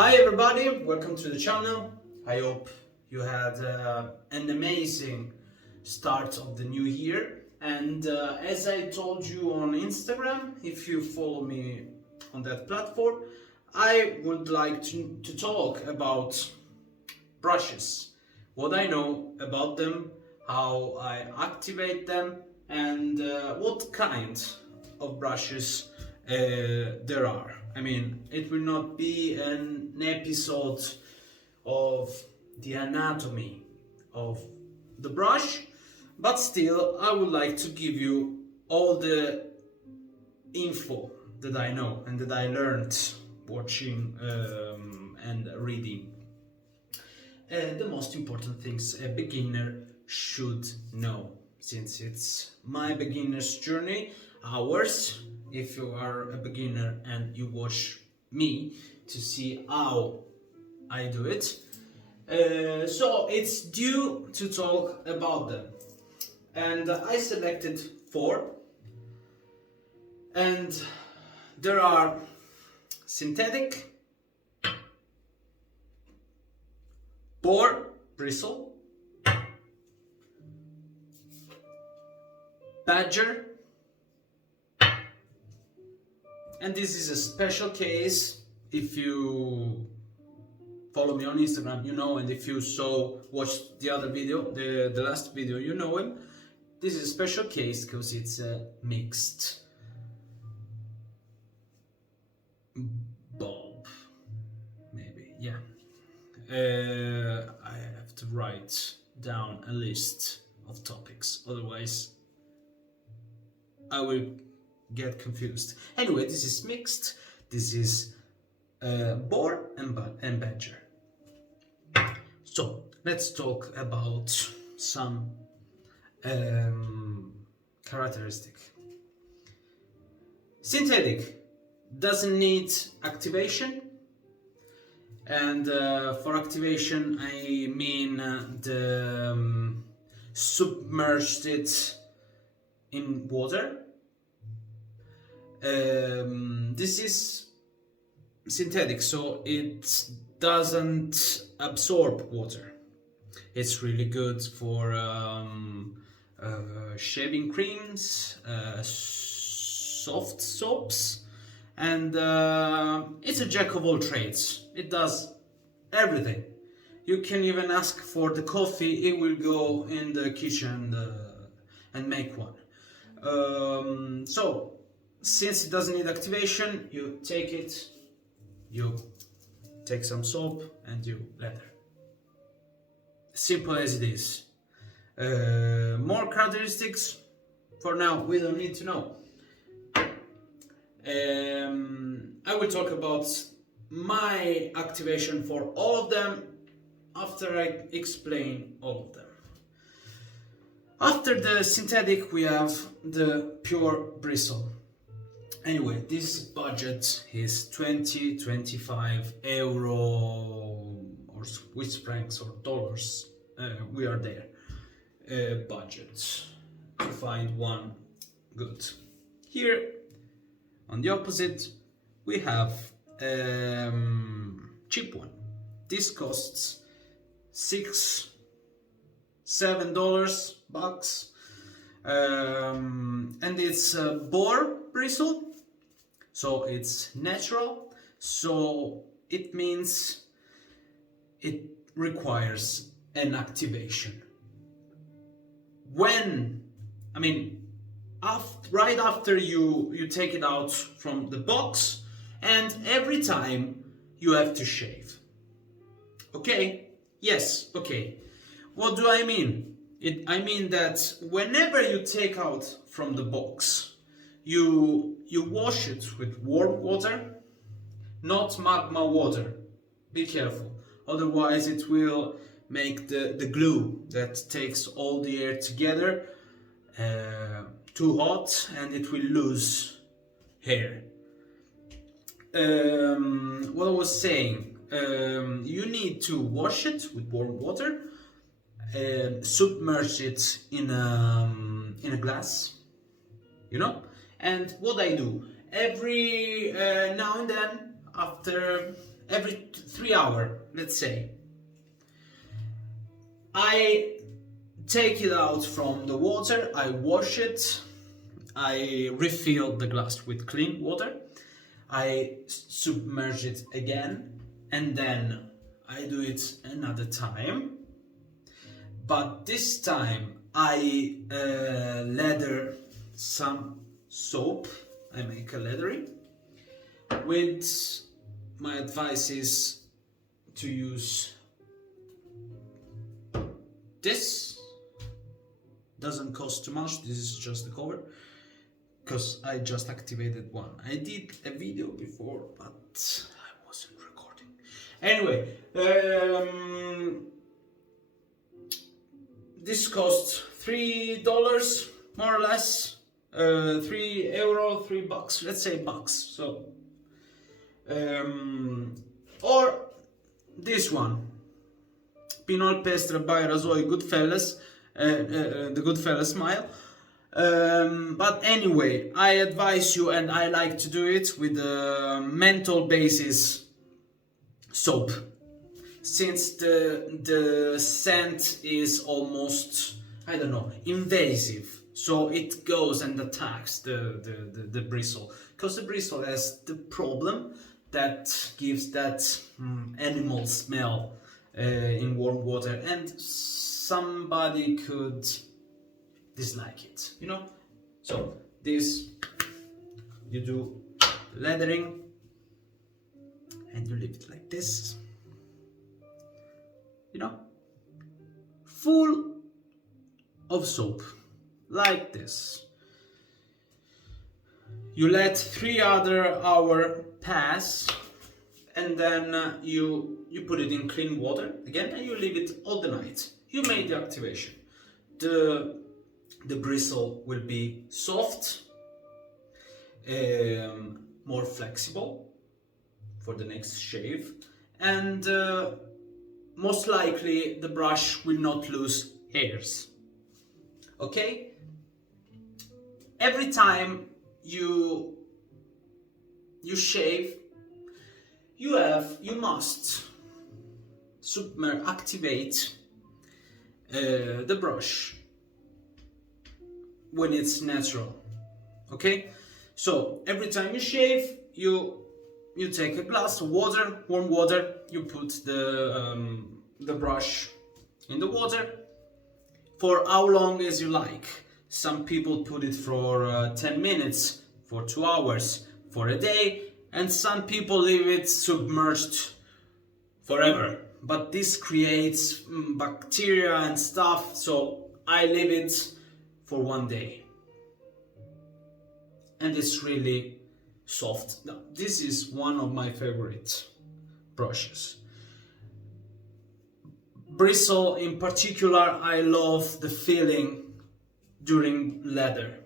Hi everybody, welcome to the channel. I hope you had an amazing start of the new year, and as I told you on Instagram, if you follow me on that platform, I would like to talk about brushes, what I know about them, how I activate them, and what kind of brushes there are. I mean, it will not be an episode of the anatomy of the brush, but still I would like to give you all the info that I know and that I learned watching and reading. The most important things a beginner should know, since it's my beginner's journey, ours, if you are a beginner and you watch me to see how I do it. So it's due to talk about them. And I selected 4. And there are synthetic, boar bristle, badger, and this is a special case. If you follow me on Instagram, you know, and if you watched the other video, the last video, you know him. This is a special case because it's a mixed bulb, maybe, yeah. I have to write down a list of topics, otherwise I will get confused. Anyway, this is mixed. This is boar and badger. So let's talk about some characteristic. Synthetic doesn't need activation, and for activation I mean submerged it in water. This is synthetic, so it doesn't absorb water. It's really good for shaving creams, soft soaps, and it's a jack of all trades. It does everything. You can even ask for the coffee, it will go in the kitchen and make one. So since it doesn't need activation, you take it, you take some soap and you lather. Simple as it is. More characteristics for now we don't need to know. I will talk about my activation for all of them after I explain all of them. After the synthetic we have the pure bristle. Anyway, this budget is 20-25 euro or Swiss francs or dollars. We are there. Budget to find one good. Here on the opposite we have cheap one. This costs $6-7 bucks, and it's boar bristle, so it's natural, so it means it requires an activation. Right after you take it out from the box, and every time you have to shave. Okay? Yes, okay. What do I mean? I mean that whenever you take out from the box, you wash it with warm water, not magma water. Be careful, otherwise it will make the glue that takes all the air together too hot and it will lose hair. What I was saying, you need to wash it with warm water, submerge it in a glass, you know. And what I do every now and then, after every 3 hours, let's say, I take it out from the water, I wash it, I refill the glass with clean water, I submerge it again, and then I do it another time. But this time I lather some soap. I make a lathering. With my advice is to use this. Doesn't cost too much. This is just the cover, because I just activated one. I did a video before, but I wasn't recording. Anyway, this costs $3 more or less, €3, $3, let's say bucks. So, or this one, Pinot Pestre by Rasoy Goodfellas, the Goodfellas smile. But anyway, I advise you, and I like to do it with the menthol basis soap, since the scent is almost, I don't know, invasive, so it goes and attacks the bristle, because the bristle has the problem that gives that animal smell in warm water, and somebody could dislike it, you know. So this, you do lathering and you leave it like this, you know, full of soap, like this. You let 3 other hours pass, and then you put it in clean water again, and you leave it all the night. You made the activation. The bristle will be soft, more flexible for the next shave, and most likely the brush will not lose hairs. Okay? Every time you shave, you must activate the brush when it's natural. Okay, so every time you shave, you take a glass of water, warm water, you put the brush in the water for how long as you like. Some people put it for 10 minutes, for 2 hours, for a day, and some people leave it submerged forever. But this creates bacteria and stuff, so I leave it for 1 day. And it's really soft. Now, this is one of my favorite brushes. Bristle in particular, I love the feeling during leather.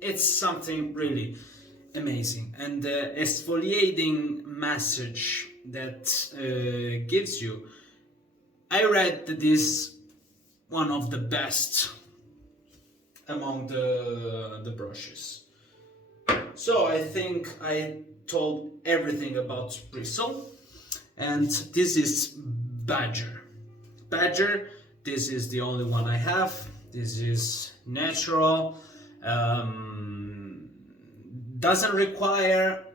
It's something really amazing, and the exfoliating massage that gives you, I read that is one of the best among the brushes. So I think I told everything about bristle, and this is Badger. This is the only one I have. This is natural, doesn't require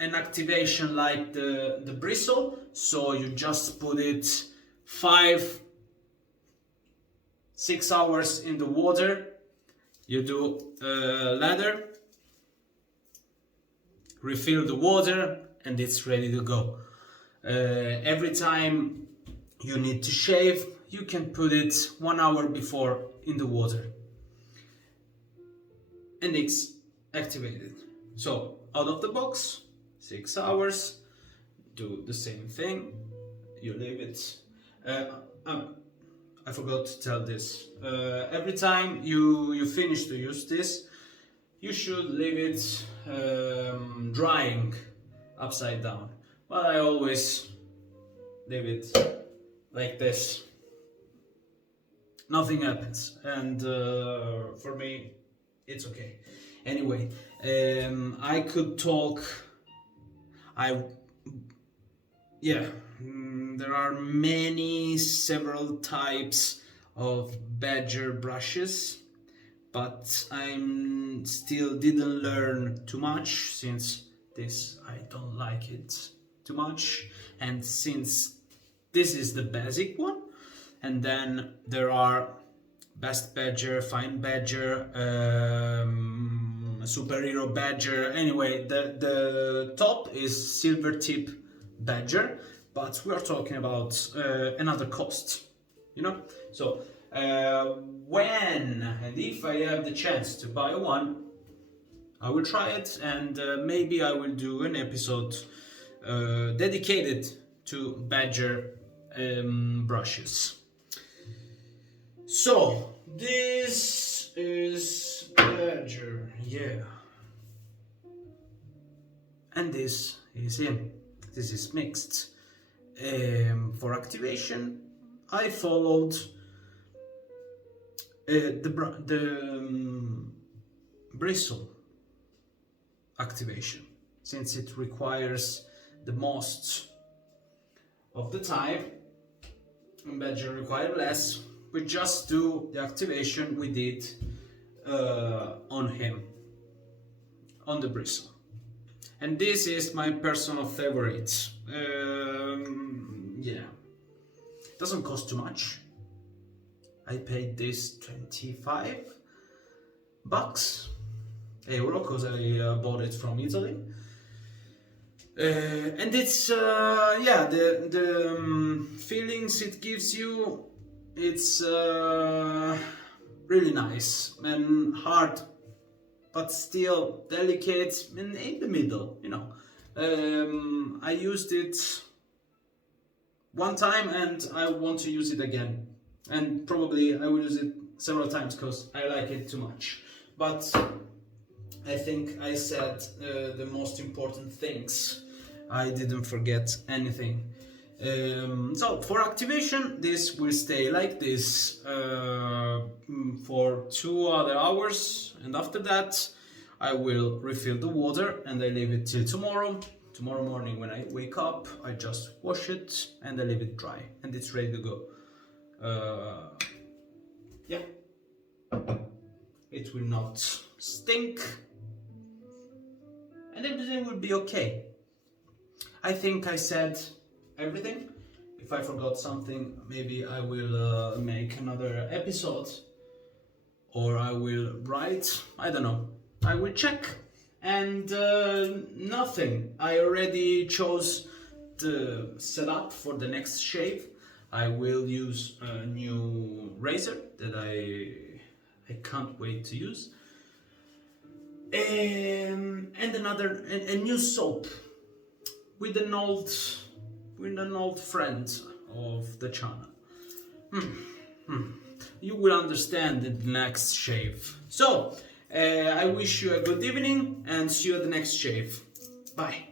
an activation like the bristle, so you just put it 5-6 hours in the water. You do lather, refill the water, and it's ready to go. Every time you need to shave, you can put it 1 hour before in the water, and it's activated. So out of the box, 6 hours, do the same thing, you leave it. I forgot to tell this. Every time you finish to use this, you should leave it drying upside down. But I always leave it like this. Nothing happens, and for me it's okay. Anyway, I could talk. yeah, there are several types of badger brushes, but I'm still didn't learn too much since this I don't like it too much, and since this is the basic one, and then there are best badger, fine badger, superhero badger. Anyway, the top is silver tip badger, but we are talking about another cost, you know. So when and if I have the chance to buy one, I will try it, and maybe I will do an episode dedicated to badger brushes. So this is badger, yeah, and this is him. This is mixed. For activation, I followed the bristle activation, since it requires the most of the time and badger require less. We just do the activation we did on him, on the bristle, and this is my personal favorite. Yeah, doesn't cost too much. I paid this 25 bucks euro because I bought it from Italy, and it's yeah, the feelings it gives you, it's really nice and hard, but still delicate in the middle, you know. I used it one time and I want to use it again, and probably I will use it several times because I like it too much. But I think I said the most important things. I didn't forget anything. So for activation, this will stay like this for 2 other hours, and after that I will refill the water and I leave it till tomorrow. Tomorrow morning when I wake up, I just wash it and I leave it dry, and it's ready to go. Yeah, it will not stink and everything will be okay. I think I said everything. If I forgot something, maybe I will make another episode, or I will write, I don't know, I will check. And nothing, I already chose the setup for the next shave. I will use a new razor that I can't wait to use, and a new soap with an old friend of the channel. You will understand in the next shave. So I wish you a good evening and see you at the next shave. Bye.